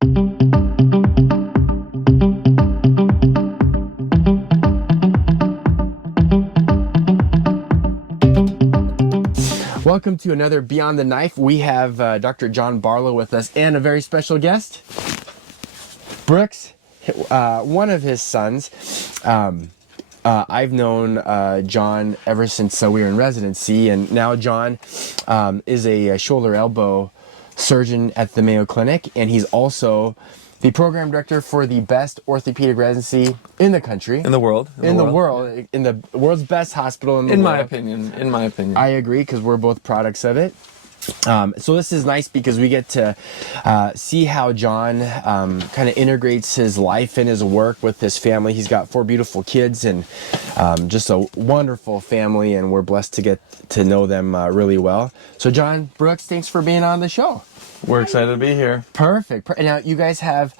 Welcome to another Beyond the Knife. We have Dr. John Barlow with us and a very special guest, Brooks, one of his sons. I've known John ever since we were in residency, and now John is a shoulder elbow surgeon at the Mayo Clinic, and he's also the program director for the best orthopedic residency in the country. In the world. In the world's best hospital in the world. In my opinion. I agree, because we're both products of it. So this is nice because we get to see how John kind of integrates his life and his work with his family. He's got 4 beautiful kids and just a wonderful family, and we're blessed to get to know them really well. So John, Brooks, thanks for being on the show. We're excited to be here. Perfect. Now, you guys have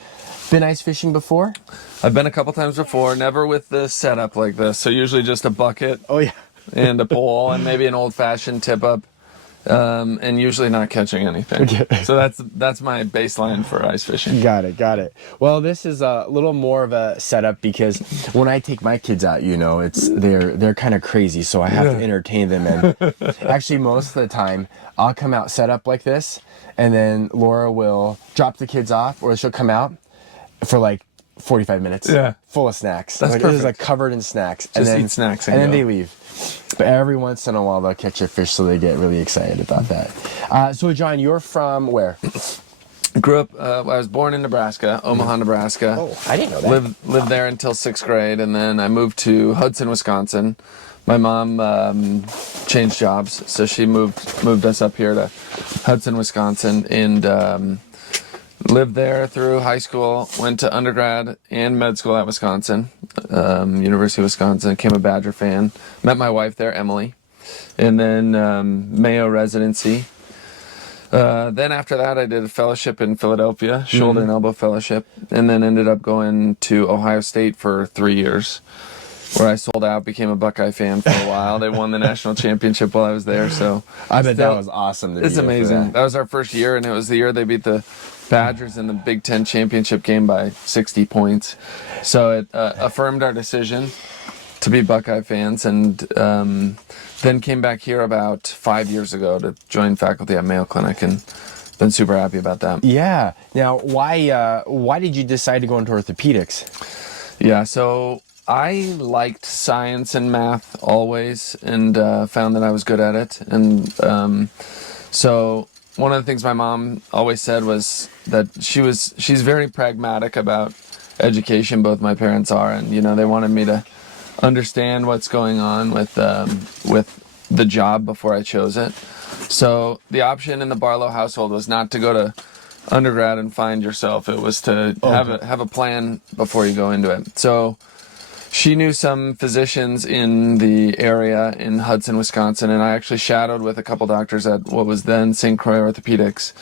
been ice fishing before? I've been a couple times before, never with the setup like this. So usually just a bucket and a pole and maybe an old-fashioned tip-up. And usually not catching anything. Okay. So that's my baseline for ice fishing. Got it. Well, this is a little more of a setup because when I take my kids out, they're kind of crazy, so I have to entertain them. And actually, most of the time, I'll come out set up like this, and then Laura will drop the kids off, or she'll come out for like 45 minutes, full of snacks. That's perfect. It's like covered in snacks, Just eat snacks, and then they leave. But every once in a while, they'll catch a fish, so they get really excited about that. So, John, you're from where? Grew up. I was born in Nebraska, Omaha, Nebraska. Oh, I didn't know that. Lived there until 6th grade, and then I moved to Hudson, Wisconsin. My mom changed jobs, so she moved us up here to Hudson, Wisconsin, and lived there through high school. Went to undergrad and med school at Wisconsin, University of Wisconsin. Became a Badger fan. Met my wife there, Emily, and then Mayo Residency. Then after that, I did a fellowship in Philadelphia, shoulder and elbow fellowship, and then ended up going to Ohio State for 3 years, where I sold out, became a Buckeye fan for a while. They won the national championship while I was there, so I bet that was awesome. It's amazing. That was our first year, and it was the year they beat the Badgers in the Big Ten championship game by 60 points. So it affirmed our decision to be Buckeye fans, and then came back here about 5 years ago to join faculty at Mayo Clinic, and been super happy about that. Yeah. Now, why did you decide to go into orthopedics? Yeah, so I liked science and math always, and found that I was good at it. And so one of the things my mom always said was that she's very pragmatic about education. Both my parents are, and they wanted me to understand what's going on with the job before I chose it. So the option in the Barlow household was not to go to undergrad and find yourself. It was to have a plan before you go into it. So she knew some physicians in the area in Hudson, Wisconsin, and I actually shadowed with a couple doctors at what was then St. Croix Orthopedics,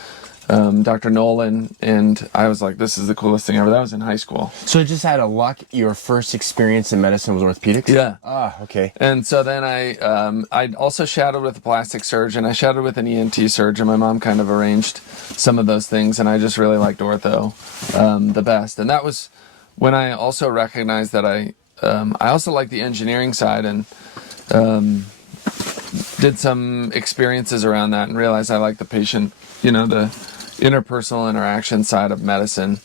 Dr. Nolan, and I was like, this is the coolest thing ever. That was in high school. So just out of luck, your first experience in medicine was orthopedics? Yeah. Ah, okay. And so then I also shadowed with a plastic surgeon. I shadowed with an ENT surgeon. My mom kind of arranged some of those things, and I just really liked ortho the best. And that was when I also recognized that I also like the engineering side, and did some experiences around that and realized I like the patient, the interpersonal interaction side of medicine.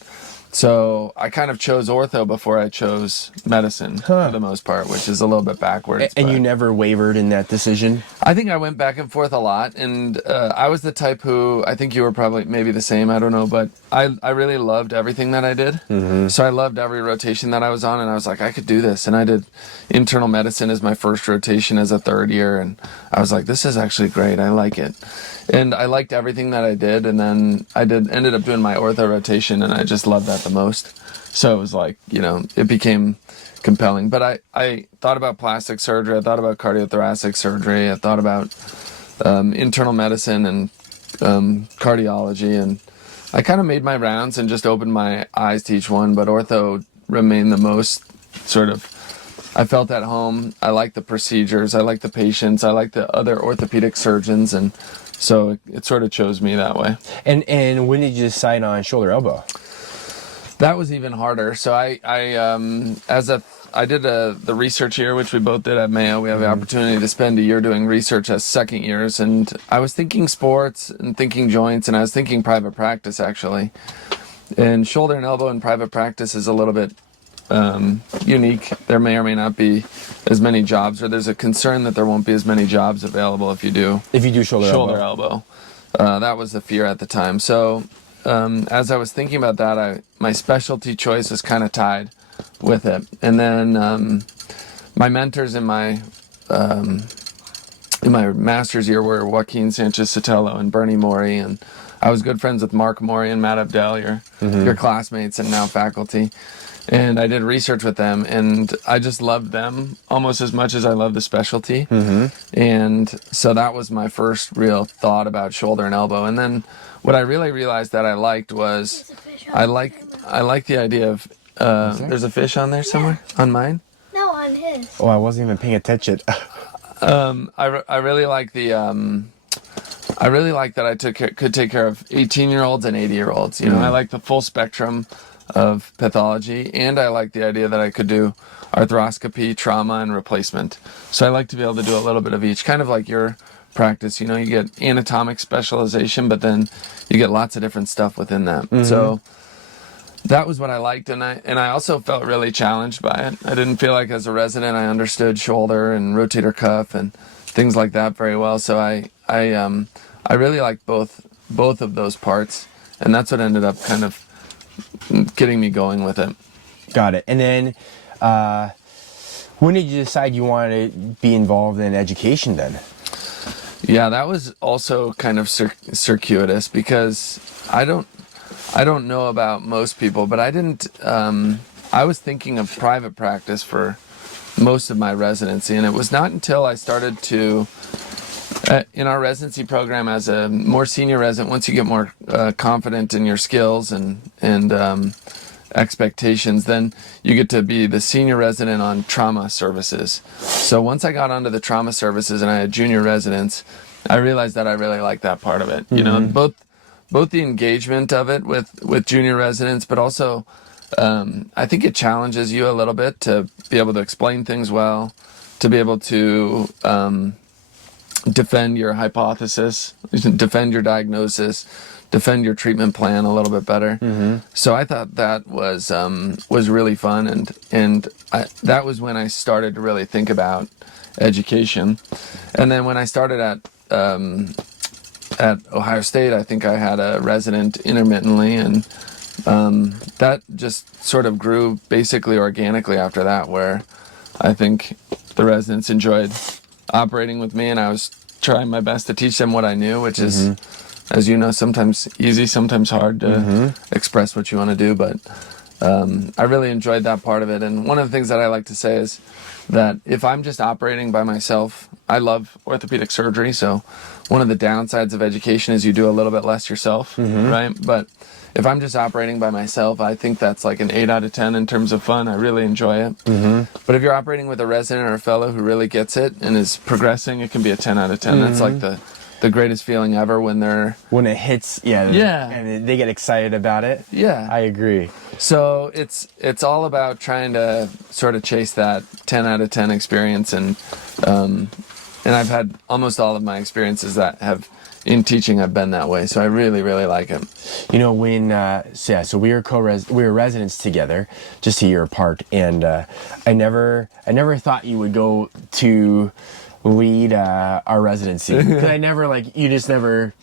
So I kind of chose ortho before I chose medicine for the most part, which is a little bit backwards. And you never wavered in that decision? I think I went back and forth a lot, and I was the type who, I think you were probably maybe the same, I don't know, but I really loved everything that I did. Mm-hmm. So I loved every rotation that I was on, and I was like, I could do this. And I did internal medicine as my first rotation as a third year, and I was like, this is actually great. I like it. And I liked everything that I did, and then I ended up doing my ortho rotation, and I just loved that the most. So it was like, it became compelling. But I thought about plastic surgery, I thought about cardiothoracic surgery, I thought about internal medicine and cardiology, and I kind of made my rounds and just opened my eyes to each one, but ortho remained the most sort of, I felt at home. I liked the procedures, I liked the patients, I liked the other orthopedic surgeons, and so it sort of chose me that way. And when did you decide on shoulder elbow? That was even harder. So I did the research year, which we both did at Mayo. We have the opportunity to spend a year doing research as second years, and I was thinking sports and thinking joints, and I was thinking private practice actually. And shoulder and elbow in private practice is a little bit unique. There may or may not be as many jobs, or there's a concern that there won't be as many jobs available if you do shoulder elbow. That was the fear at the time. So as I was thinking about that, my specialty choice is kind of tied with it. And then my mentors in my master's year were Joaquin Sanchez-Sotelo and Bernie Mori, and I was good friends with Mark Mori and Matt Abdel, your classmates and now faculty. And I did research with them, and I just loved them almost as much as I love the specialty. And so that was my first real thought about shoulder and elbow. And then what I really realized that I liked was I like the idea of there's a fish on there somewhere? On mine? No, on his. Oh, I wasn't even paying attention. I really like the I really like that I could take care of 18-year-olds and 80-year-olds. You know, I like the full spectrum of pathology, and I like the idea that I could do arthroscopy, trauma, and replacement. So I like to be able to do a little bit of each, kind of like your practice. You know, you get anatomic specialization, but then you get lots of different stuff within that. So that was what I liked, and I also felt really challenged by it. I didn't feel like as a resident I understood shoulder and rotator cuff and things like that very well. So I really liked both of those parts, and that's what ended up kind of getting me going with it. Got it. And then when did you decide you wanted to be involved in education then? Yeah, that was also kind of circuitous, because I don't know about most people, but I was thinking of private practice for most of my residency, and it was not until I started to in our residency program as a more senior resident, once you get more confident in your skills and expectations, then you get to be the senior resident on trauma services. So once I got onto the trauma services and I had junior residents, I realized that I really liked that part of it. You know, both the engagement of it with junior residents, but also I think it challenges you a little bit to be able to explain things well, to be able to defend your hypothesis, defend your diagnosis, defend your treatment plan a little bit better. So I thought that was really fun, and that was when I started to really think about education. And then when I started at Ohio State, I think I had a resident intermittently, and that just sort of grew basically organically after that, where I think the residents enjoyed operating with me, and I was trying my best to teach them what I knew, which is, as you know, sometimes easy, sometimes hard to express what you want to do, but I really enjoyed that part of it. And one of the things that I like to say is that if I'm just operating by myself, I love orthopedic surgery, so one of the downsides of education is you do a little bit less yourself, right? But if I'm just operating by myself, I think that's like an 8 out of 10 in terms of fun. I really enjoy it. But if you're operating with a resident or a fellow who really gets it and is progressing, it can be a 10 out of 10. That's like the greatest feeling ever when it hits, and they get excited about it. Yeah, I agree. So it's all about trying to sort of chase that 10 out of 10 experience, and I've had almost all of my experiences that have in teaching have been that way. So I really, really like it. You know, when so we were residents together, just a year apart, and I never thought you would go to lead our residency, because you just never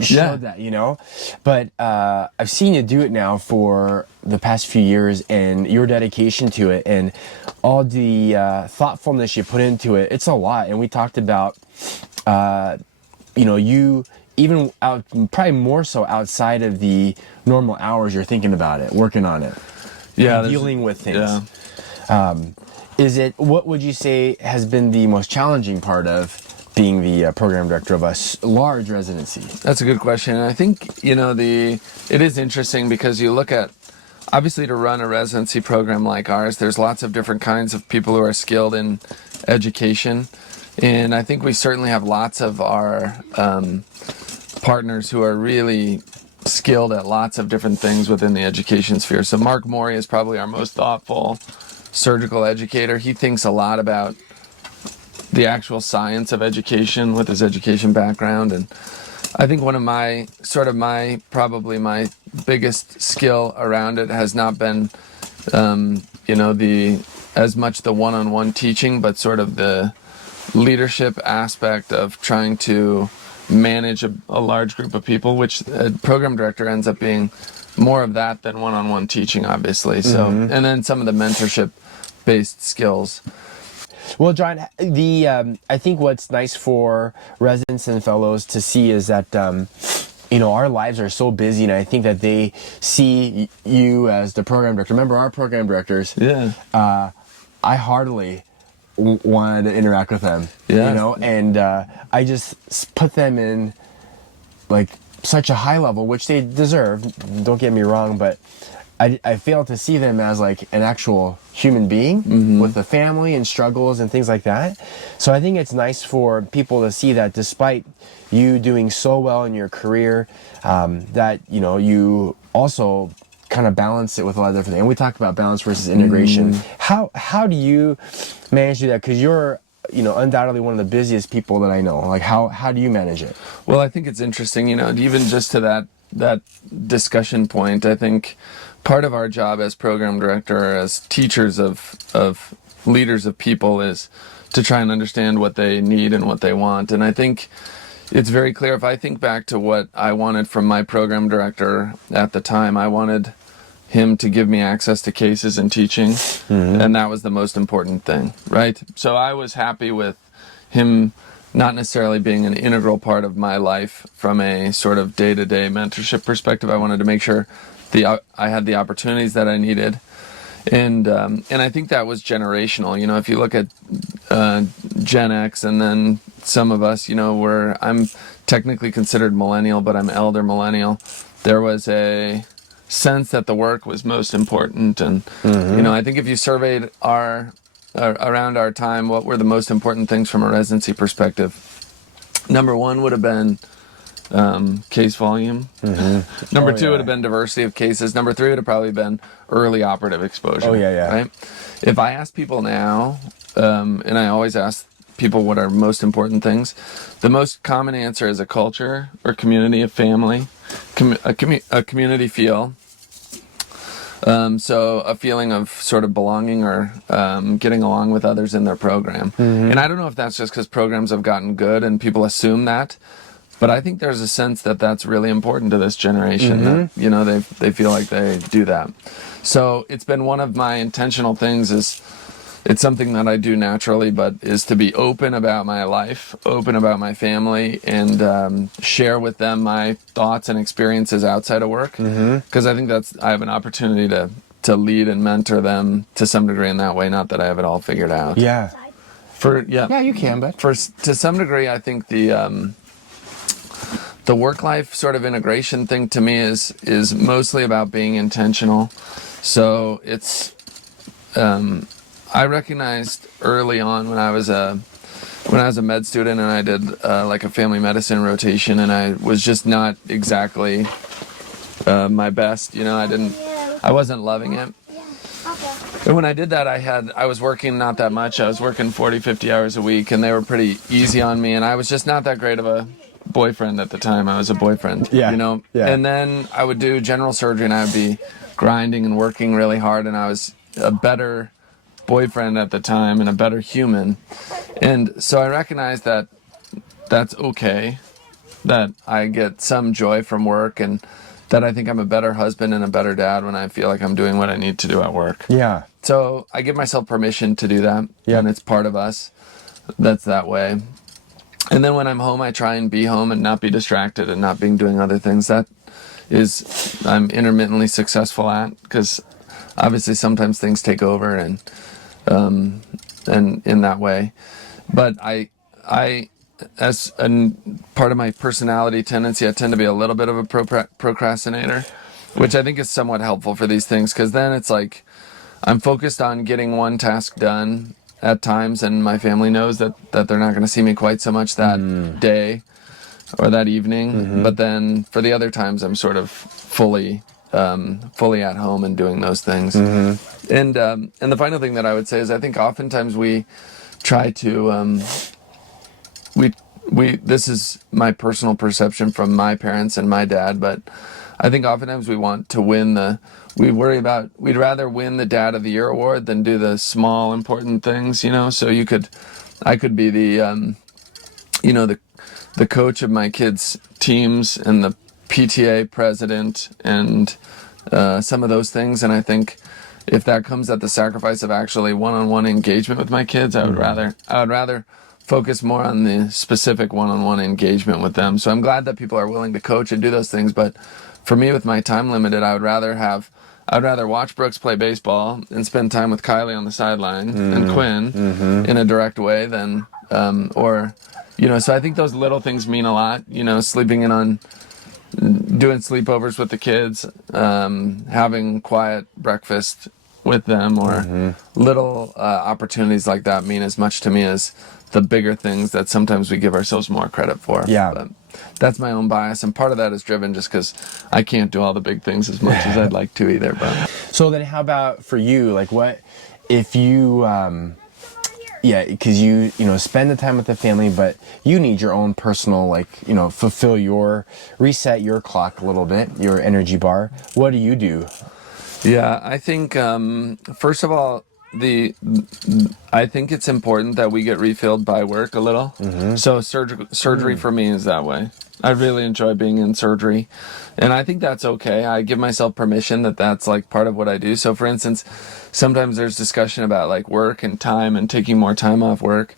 showed that, you know. But I've seen you do it now for the past few years, and your dedication to it and all the thoughtfulness you put into it, it's a lot. And we talked about you know, you even out, probably more so outside of the normal hours, you're thinking about it, working on it, dealing with things. What would you say has been the most challenging part of being the program director of a large residency? That's a good question. And I think, you know, it is interesting, because you look at, obviously, to run a residency program like ours, there's lots of different kinds of people who are skilled in education. And I think we certainly have lots of our partners who are really skilled at lots of different things within the education sphere. So Mark Morey is probably our most thoughtful surgical educator. He thinks a lot about the actual science of education with his education background. And I think one of my probably my biggest skill around it has not been, as much the one-on-one teaching, but sort of the leadership aspect of trying to manage a large group of people, which a program director ends up being more of that than one-on-one teaching, obviously. So, and then some of the mentorship-based skills. Well, John, I think what's nice for residents and fellows to see is that, our lives are so busy, and I think that they see you as the program director. Remember, our program directors, I heartily wanted to interact with them, and I just put them in, like, such a high level, which they deserve, don't get me wrong, but I fail to see them as like an actual human being with a family and struggles and things like that. So I think it's nice for people to see that despite you doing so well in your career, that you also kind of balance it with a lot of different things. And we talked about balance versus integration. How do you manage to do that? Because you're undoubtedly one of the busiest people that I know. Like how do you manage it? Well, I think it's interesting, even just to that discussion point, I think part of our job as program director, or as teachers of leaders of people, is to try and understand what they need and what they want. And I think it's very clear, if I think back to what I wanted from my program director at the time, I wanted him to give me access to cases and teaching, and that was the most important thing, right? So I was happy with him not necessarily being an integral part of my life from a sort of day-to-day mentorship perspective. I wanted to make sure I had the opportunities that I needed, and I think that was generational. If you look at Gen X, and then some of us, where I'm technically considered millennial, but I'm elder millennial, there was a sense that the work was most important. And I think if you surveyed around our time, what were the most important things from a residency perspective, number one would have been case volume. Number two would have been diversity of cases. Number three would have probably been early operative exposure. Right? If I ask people now, and I always ask people what are most important things, the most common answer is a culture or community, a family, a community feel. So a feeling of sort of belonging or getting along with others in their program. And I don't know if that's just because programs have gotten good and people assume that, but I think there's a sense that that's really important to this generation. That, they feel like they do that. So it's been one of my intentional things. It's something that I do naturally, but is to be open about my life, open about my family, and share with them my thoughts and experiences outside of work. Because I think I have an opportunity to lead and mentor them to some degree in that way. Not that I have it all figured out. Yeah, you can, but to some degree, I think the work-life sort of integration thing to me is mostly about being intentional. So it's I recognized early on when I was a med student and I did like a family medicine rotation, and I was just not exactly my best. I wasn't loving it. And when I did that, I was working not that much. I was working 40, 50 hours a week, and they were pretty easy on me, and I was just not that great of a boyfriend at the time. I was a boyfriend, and then I would do general surgery, and I would be grinding and working really hard, and I was a better boyfriend at the time and a better human. And so I recognized that that's okay, that I get some joy from work, and that I think I'm a better husband and a better dad when I feel like I'm doing what I need to do at work. Yeah. So I give myself permission to do that, and it's part of us that's that way. And then when I'm home, I try and be home and not be distracted and not being doing other things. That is, I'm intermittently successful at, because obviously sometimes things take over and in that way. But I as a part of my personality tendency, I tend to be a little bit of a procrastinator, which I think is somewhat helpful for these things, because then it's like I'm focused on getting one task done at times, and my family knows that they're not going to see me quite so much that day. or that evening. But then for the other times, I'm sort of fully at home and doing those things. And the final thing that I would say is I think oftentimes we try to we this is my personal perception from my parents and my dad, but I think oftentimes we want to we'd rather win the Dad of the Year award than do the small important things, so I could be the the coach of my kids' teams and the PTA president and some of those things. And I think if that comes at the sacrifice of actually one-on-one engagement with my kids, I would rather focus more on the specific one-on-one engagement with them. So I'm glad that people are willing to coach and do those things. But for me, with my time limited, I'd rather watch Brooks play baseball and spend time with Kylie on the sideline and Quinn in a direct way than, so I think those little things mean a lot, sleeping in on, doing sleepovers with the kids, having quiet breakfast with them, or little opportunities like that mean as much to me as the bigger things that sometimes we give ourselves more credit for. Yeah. But that's my own bias, and part of that is driven just because I can't do all the big things as much as I'd like to either. But So then how about for you, like what if you because you spend the time with the family, but you need your own personal, reset your clock a little bit, your energy bar. What do you do? yeah, I think first of all, I think it's important that we get refilled by work a little. So surgery for me is that way. I really enjoy being in surgery, and I think that's okay. I give myself permission that that's like part of what I do. So for instance, sometimes there's discussion about like work and time and taking more time off work,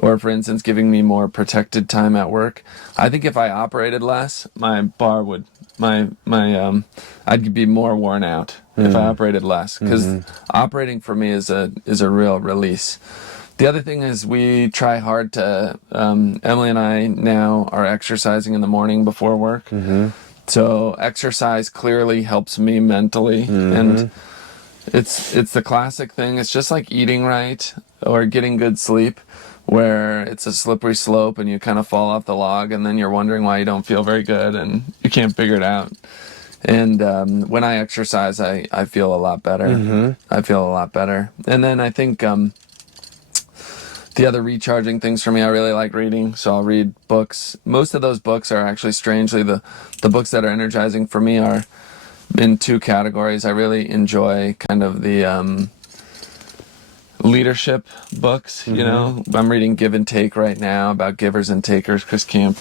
or for instance, giving me more protected time at work. I think if I operated less, my bar would, I'd be more worn out if I operated less, because operating for me is a real release. The other thing is we try hard to, Emily and I now are exercising in the morning before work. So exercise clearly helps me mentally, and it's the classic thing. It's just like eating right or getting good sleep, where it's a slippery slope and you kind of fall off the log, and then you're wondering why you don't feel very good and you can't figure it out. And when I exercise, I feel a lot better. I feel a lot better. And then I think the other recharging things for me, I really like reading, so I'll read books. Most of those books are actually, strangely, the books that are energizing for me are in two categories. I really enjoy kind of the leadership books, I'm reading Give and Take right now, about givers and takers. Chris Camp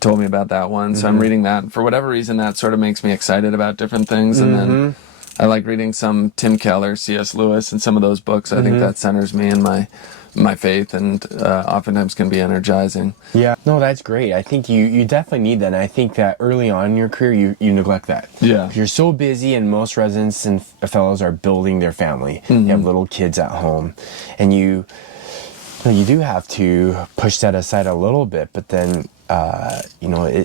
told me about that one, so I'm reading that. And for whatever reason, that sort of makes me excited about different things. And then I like reading some Tim Keller, C.S. Lewis, and some of those books. I think that centers me in my faith, and oftentimes can be energizing. Yeah, no, that's great. I think you definitely need that, and I think that early on in your career you neglect that. Yeah. You're so busy, and most residents and fellows are building their family. You have little kids at home, and you do have to push that aside a little bit, but then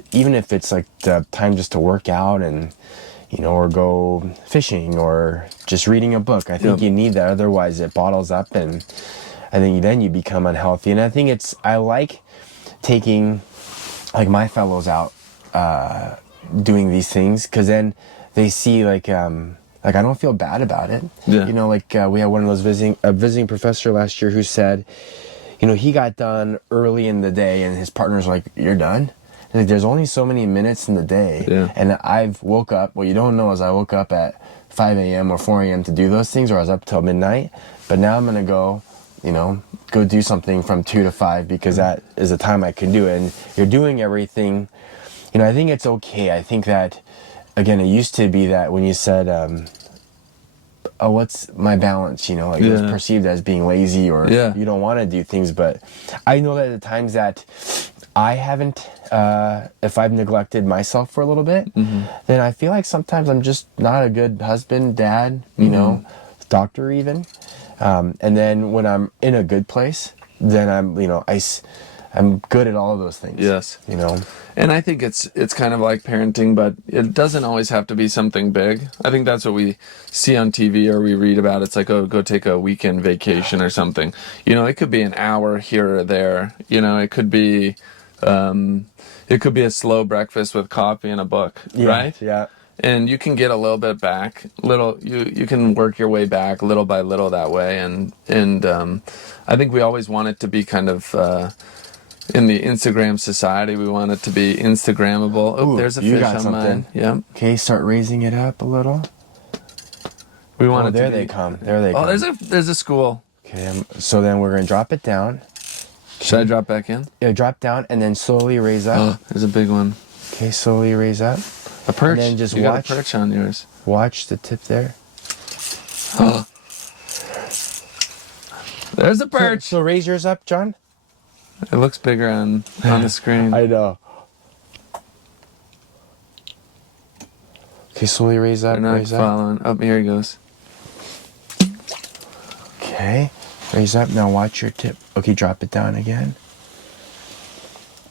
even if it's like the time just to work out and or go fishing or just reading a book, I think you need that. Otherwise it bottles up, and I think then you become unhealthy. And I think I like taking like my fellows out doing these things, because then they see like I don't feel bad about it. Yeah. We had one of those visiting professor last year who said, he got done early in the day, and his partner's like, "You're done?" And like, there's only so many minutes in the day. Yeah. And I've woke up, what you don't know is I woke up at 5 a.m. or 4 a.m. to do those things, or I was up till midnight. But now I'm going to go do something from 2 to 5, because that is the time I can do it. And you're doing everything. I think it's okay. I think that, again, it used to be that when you said, what's my balance? It was perceived as being lazy, or you don't want to do things. But I know that the times that I haven't, if I've neglected myself for a little bit, then I feel like sometimes I'm just not a good husband, dad, doctor even. And then when I'm in a good place, then I'm good at all of those things. Yes. And I think it's kind of like parenting, but it doesn't always have to be something big. I think that's what we see on TV or we read about. It's like, oh, go take a weekend vacation or something. It could be an hour here or there. It could be, it could be a slow breakfast with coffee and a book, Yeah, right? Yeah. And you can get a little bit back, you can work your way back little by little that way, and I think we always want it to be kind of in the Instagram society, we want it to be Instagrammable. Oh, Ooh, there's a you fish got on something. mine. Yep. Okay, start raising it up a little. We want Oh, it there to be, they come. There they oh, come. there's a school. Okay, so then we're gonna drop it down. Should I drop back in? Yeah, drop down and then slowly raise up. Oh, there's a big one. Okay, slowly raise up. A perch. And then just you watch. got a perch on yours. Watch the tip there. Oh. There's a perch. So raise yours up, John. It looks bigger on the screen. I know. Okay, slowly raise up, They're not raise up. following. Oh, here he goes. Okay, raise up. Now watch your tip. Okay, drop it down again.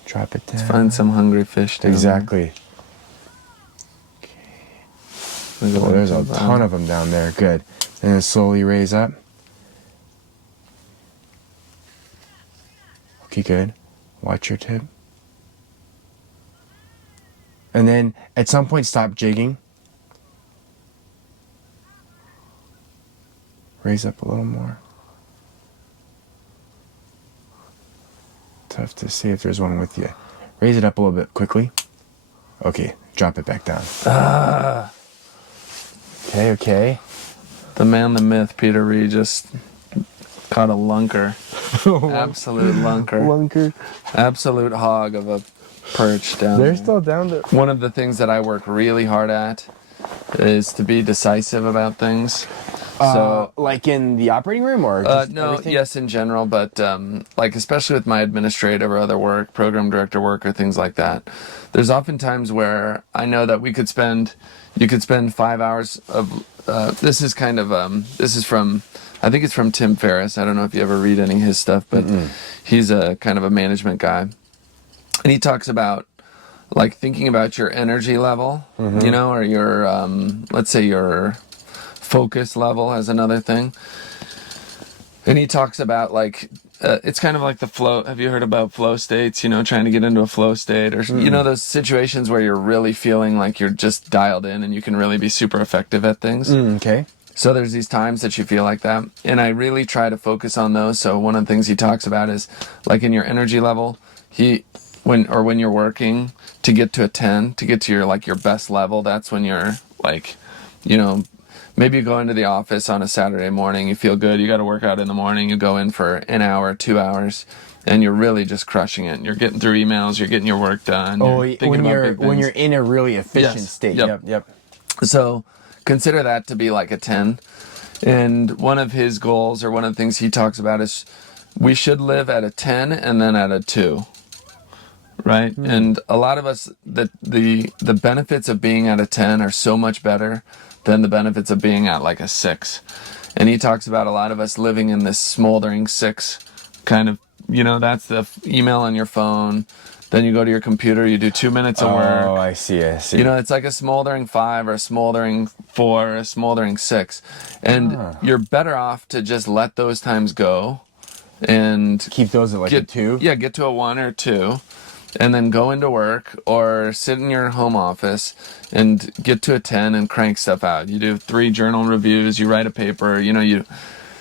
Drop it down. Let's find some hungry fish down Exactly. there. Oh, there's a ton of them down there. Good. And then slowly raise up. Okay, good. Watch your tip. And then at some point stop jigging. Raise up a little more. Tough to see if there's one with you. Raise it up a little bit quickly. Okay, drop it back down. Okay. The man, the myth, Peter Reed just caught a lunker. Absolute lunker. Lunker. Absolute hog of a perch down They're there. still down there. One of the things that I work really hard at is to be decisive about things. So Like in the operating room or just no, everything? yes, in general, but like especially with my administrative or other work, program director work or things like that, there's often times where I know that you could spend 5 hours of, this is from, I think it's from Tim Ferriss. I don't know if you ever read any of his stuff, but he's a kind of a management guy. And he talks about like thinking about your energy level, you know, or your, let's say your focus level as another thing. And he talks about like, it's kind of like the flow. Have you heard about flow states, you know, trying to get into a flow state or, you know, those situations where you're really feeling like you're just dialed in and you can really be super effective at things. Okay. So there's these times that you feel like that. And I really try to focus on those. So one of the things he talks about is like in your energy level, when you're working to get to a 10, to get to your, like your best level, that's when you're like, you know, maybe you go into the office on a Saturday morning, you feel good, you got to work out in the morning, you go in for an hour, 2 hours, and you're really just crushing it. You're getting through emails, you're getting your work done. Oh, when you're in a really efficient state. Yep. So consider that to be like a 10. And one of his goals or one of the things he talks about is we should live at a 10 and then at a 2. Right? And a lot of us, the benefits of being at a 10 are so much better than the benefits of being at like a 6. And he talks about a lot of us living in this smoldering 6 kind of, you know, that's the email on your phone. Then you go to your computer, you do 2 minutes of work. Oh, I see. You know, it's like a smoldering 5 or a smoldering 4 or a smoldering 6. And you're better off to just let those times go and Keep those at like a 2? Yeah, get to a 1 or 2. And then go into work or sit in your home office and get to a 10 and crank stuff out. You do 3 journal reviews, you write a paper, you know,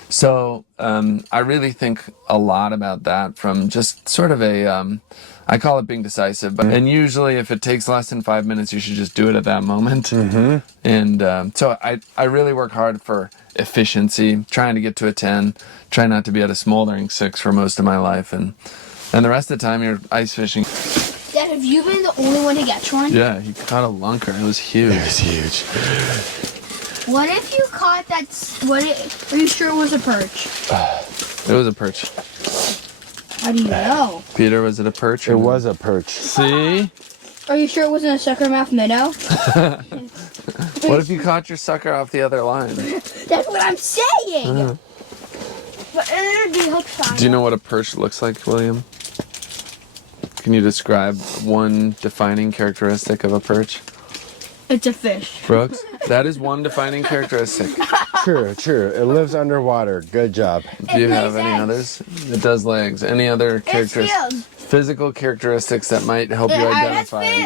So I really think a lot about that from just sort of a, I call it being decisive. And usually if it takes less than 5 minutes, you should just do it at that moment. And so I really work hard for efficiency, trying to get to a 10, try not to be at a smoldering 6 for most of my life. And the rest of the time you're ice fishing. Dad, have you been the only one to catch one? Yeah, he caught a lunker. It was huge. It was huge. What if you caught that? Are you sure it was a perch? It was a perch. How do you know? Peter, was it a perch? It was a perch. See? Are you sure it wasn't a suckermouth minnow? What if you caught your sucker off the other line? That's what I'm saying. But it'd be hooked on. Do you know what a perch looks like, William? Can you describe one defining characteristic of a perch? It's a fish. Brooks? That is one defining characteristic. True. It lives underwater. Good job. Do you It have lays any eggs. others? It does legs. Any other It's characteristics? scales. Physical characteristics that might help you identify. It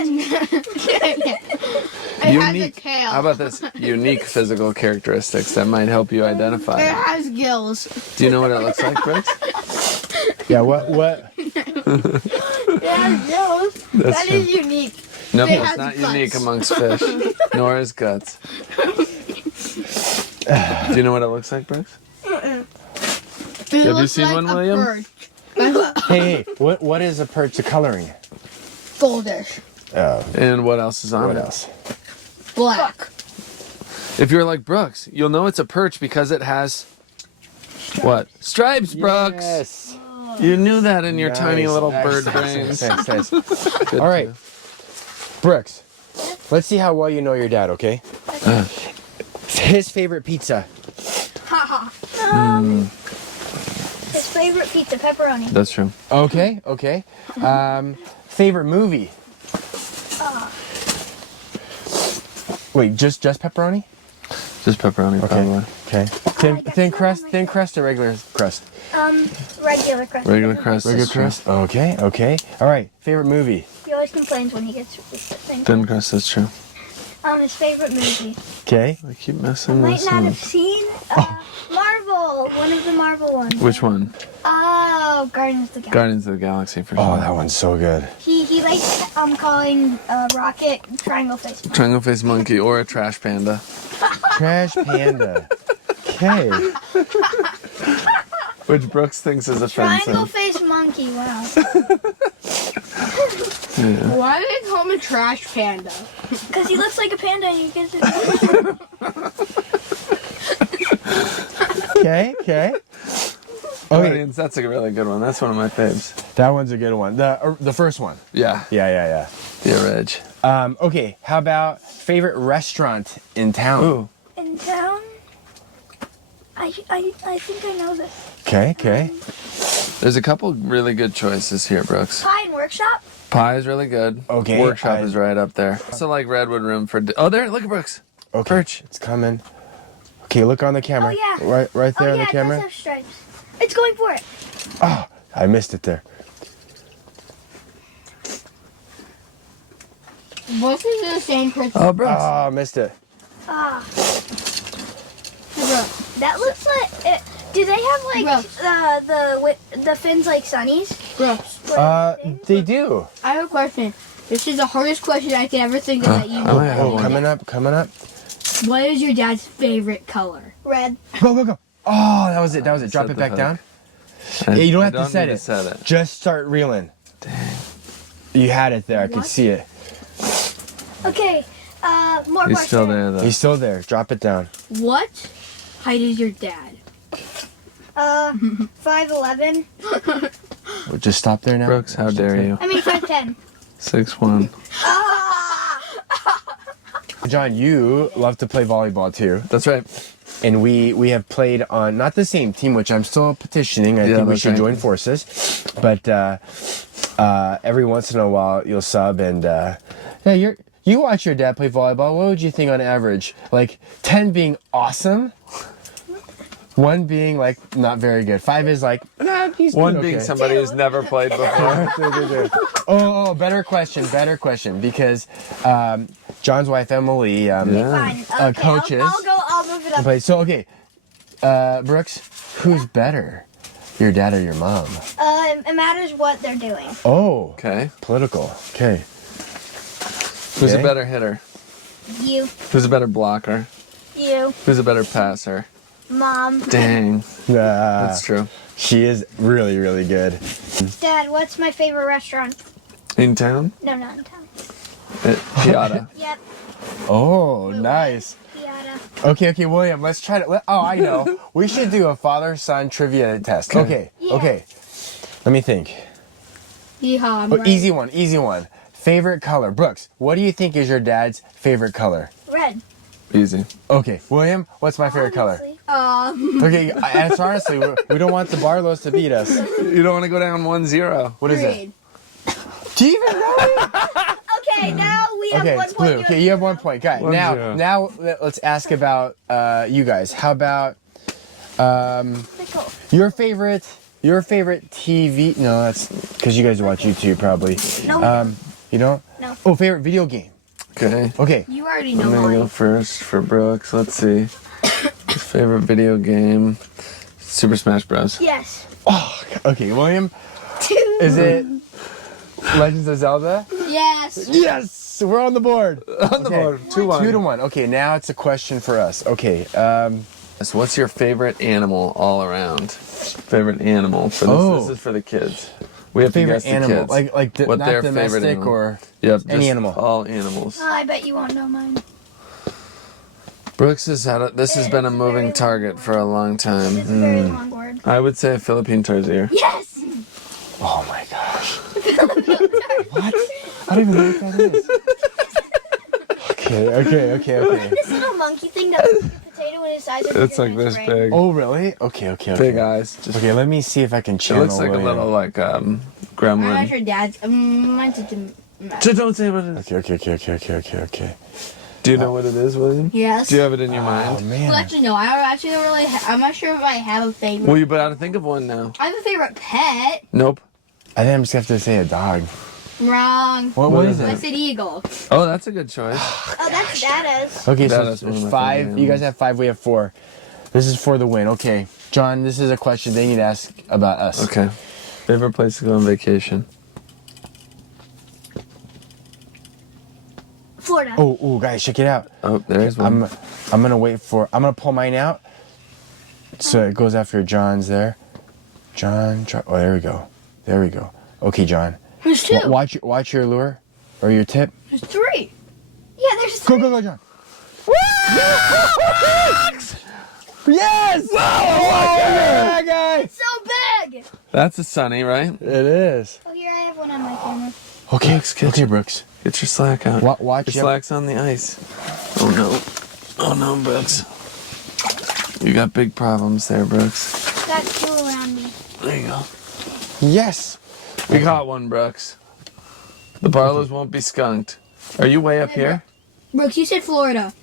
has a Unique. tail. How about this? Unique physical characteristics that might help you identify. It has gills. Do you know what it looks like, Brooks? Yeah, what? It has gills. That's That is unique. Nope, It it's has not guts. unique amongst fish, nor is guts. Do you know what it looks like, Brooks? It you looks seen like one, a William? perch. Hey, what is a perch? The coloring. Goldish. Oh, And what else is on what it? else? Black. If you're like Brooks, you'll know it's a perch because it has what? Stripes, Brooks. Yes. You knew that in your tiny Nice, little nice, bird nice, brains. nice. Good All right, too. Brooks. Let's see how well you know your dad. Okay. His favorite pizza. His favorite pizza, pepperoni. That's true. Okay. Favorite movie. Wait, just pepperoni? Just pepperoni, probably. Okay. Thin crust or regular crust? Regular crust. Regular crust. Regular is true. crust. Okay. All right. Favorite movie. He always complains when he gets things. Thin crust, that's true. His favorite movie. Okay. I keep messing Might this not have up. seen Marvel. One of the Marvel ones. Which one? Oh, Guardians of the Galaxy. Guardians of the Galaxy for sure. Oh, that one's so good. He likes calling Rocket Triangle Face. Triangle face monkey or a trash panda. Trash Panda. Okay. Which Brooks thinks is Triangle offensive. Face Monkey. Wow. Why do they call him a trash panda? Because he looks like a panda and you get to. Okay. Okay. Guardians, that's a really good one. That's one of my faves. That one's a good one. The first one. Yeah. Yeah. Yeah, Reg. Okay. How about favorite restaurant in town? Ooh. In town? I think I know this. Okay. There's a couple really good choices here, Brooks. Pie and Workshop? Pie is really good. Okay, Workshop is right up there. Also like Redwood Room for... Oh, there. Look at Brooks. Okay. Perch. It's coming. Okay, look on the camera. Oh, yeah. Right there on the It camera. does have stripes. It's going for it. Oh, I missed it there. Both is the same person. Oh, Brooks. Oh, missed it. Ah. That looks like it. Do they have like the fins like Sunnies? Gross. They do. I have a question. This is the hardest question I can ever think of that you I know. might have Oh, one. coming up. What is your dad's favorite color? Red. Go. Oh, that was it. Drop Set it the back hook. down. Yeah, you don't have to set need it. to set it. Just start reeling. Dang. You had it there. I could What? see it. Okay. More He's questions. still there, though. He's still there. Drop it down. What height is your dad? 5'11". We'll just stop there now. Brooks, how dare you? I mean 5'10". 6'1". John, you love to play volleyball too. That's right. And we have played on not the same team, which I'm still petitioning. I Yeah, think we that's should right. join forces. But every once in a while you'll sub and yeah, you watch your dad play volleyball. What would you think on average? Like 10 being awesome, 1 being like not very good. 5 is like he's One doing being okay. somebody who's never played before. Oh, better question. Because John's wife Emily Yeah. Fine. Okay, coaches. I'll move it up. plays. So okay, Brooks, who's better, your dad or your mom? It matters what they're doing. Oh, Okay. political. Okay. Who's Okay. a better hitter? You. Who's a better blocker? You. Who's a better passer? Mom. Dang. That's true. She is really, really good. Dad, what's my favorite restaurant? In town? No, not in town. Piata. Yep. Oh, nice. Piata. Okay, William, let's try to. Oh, I know. We should do a father-son trivia test. Okay. Yeah. Let me think. Yeehaw, I'm Oh, right. easy one. Favorite color, Brooks. What do you think is your dad's favorite color? Red. Easy. Okay, William, what's my favorite color? Honestly. Okay, answer honestly. We don't want the Barlows to beat us. You don't want to go down 1-0. What is it? Green. Do you even know it? Okay, now we have Okay, 1 it's point. blue. Okay, you have 1 point. Got it. 1-0. Now let's ask about you guys. How about Pickle. your favorite your favorite TV? No, that's because you guys watch YouTube probably. No. You don't? No. Oh, favorite video game. Okay. Okay. You already I'm know gonna go mine. first for Brooks. Let's see. His favorite video game, Super Smash Bros. Yes. Oh, okay, William. Is it Legends of Zelda? Yes. Yes, we're on the board. On the board, 2-1. 2-1. Okay, now it's a question for us. Okay. So what's your favorite animal all around? Favorite animal for this? Oh. This is for the kids. We have to Favorite guess the animal, kids. like what not their domestic favorite animal. or Yep, any just animal. all animals. I bet you won't know mine. Brooks has had this has been a moving target for a long time. It's a very long word. I would say a Philippine tarsier. Yes. Oh my gosh. What? I don't even know what that is. Okay. This little monkey thing that looks like a potato in his size. It's like this big. Oh really? Okay. Big eyes. Just, Okay, let me see if I can it channel. looks like a William. little like I'm not gremlin. your dad's. Mine's a Just don't say what it is. Okay. Do you know what it is, William? Yes. Do you have it in your Oh mind? man. Well, actually, no. I actually don't really. I'm not sure if I have a favorite. Well, you better think of one now. I have a favorite pet. Nope. I think I'm just gonna have to say a dog. Wrong. What is I it? said eagle. Oh, that's a good choice. Oh, that's Dada's. Okay, so That is one of there's my 5. favorite You guys animals. have 5. We have 4. This is for the win. Okay, John. This is a question they need to ask about us. Okay. Favorite place to go on vacation? Florida. Oh, guys, check it out. Oh, there's one. I'm gonna wait for. I'm gonna pull mine out. So it goes after John's there. John. Oh, there we go. Okay, John. There's 2. Watch your lure, or your tip. There's 3. Yeah, there's Go, John. Yes! Oh, yeah, guys! so big. That's a sunny, right? It is. Oh, here I have one on my camera. Okay, Brooks, Brooks. Get your slack out. Watch Your slack's on the ice. Oh no, Brooks. You got big problems there, Brooks. Got 2 around me. There you go. Yes. We caught one, Brooks. The Barlows won't be skunked. Are you way up here? Brooks, you said Florida.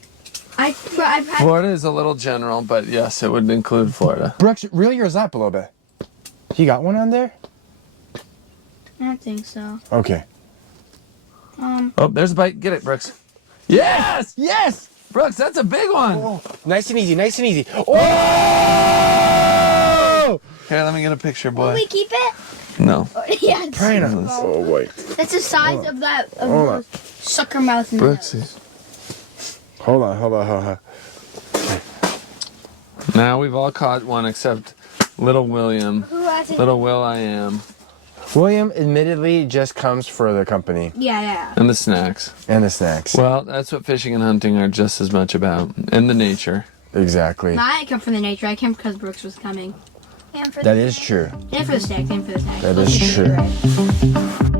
I've had. Florida is a little general, but yes, it would include Florida. Brooks, reel yours up a little bit. You got one on there? I don't think so. Okay. Oh, there's a bite. Get it, Brooks. Yes! Yes! Brooks, that's a big one. Oh, nice and easy. Oh! Here, let me get a picture, Will boy. we keep it? No. Yeah. It's Prina. Oh, wait. That's the size of that Hold on. sucker mouth. In Brooks. Hold on. Now we've all caught one except little William. Who has it? Little Will I am. William admittedly just comes for the company Yeah. And the snacks. and the snacks. Well, that's what fishing and hunting are just as much about. And the nature. Exactly. No, I didn't come from the nature. I came because Brooks was coming. And for That the- is true. And for the snacks. That is true.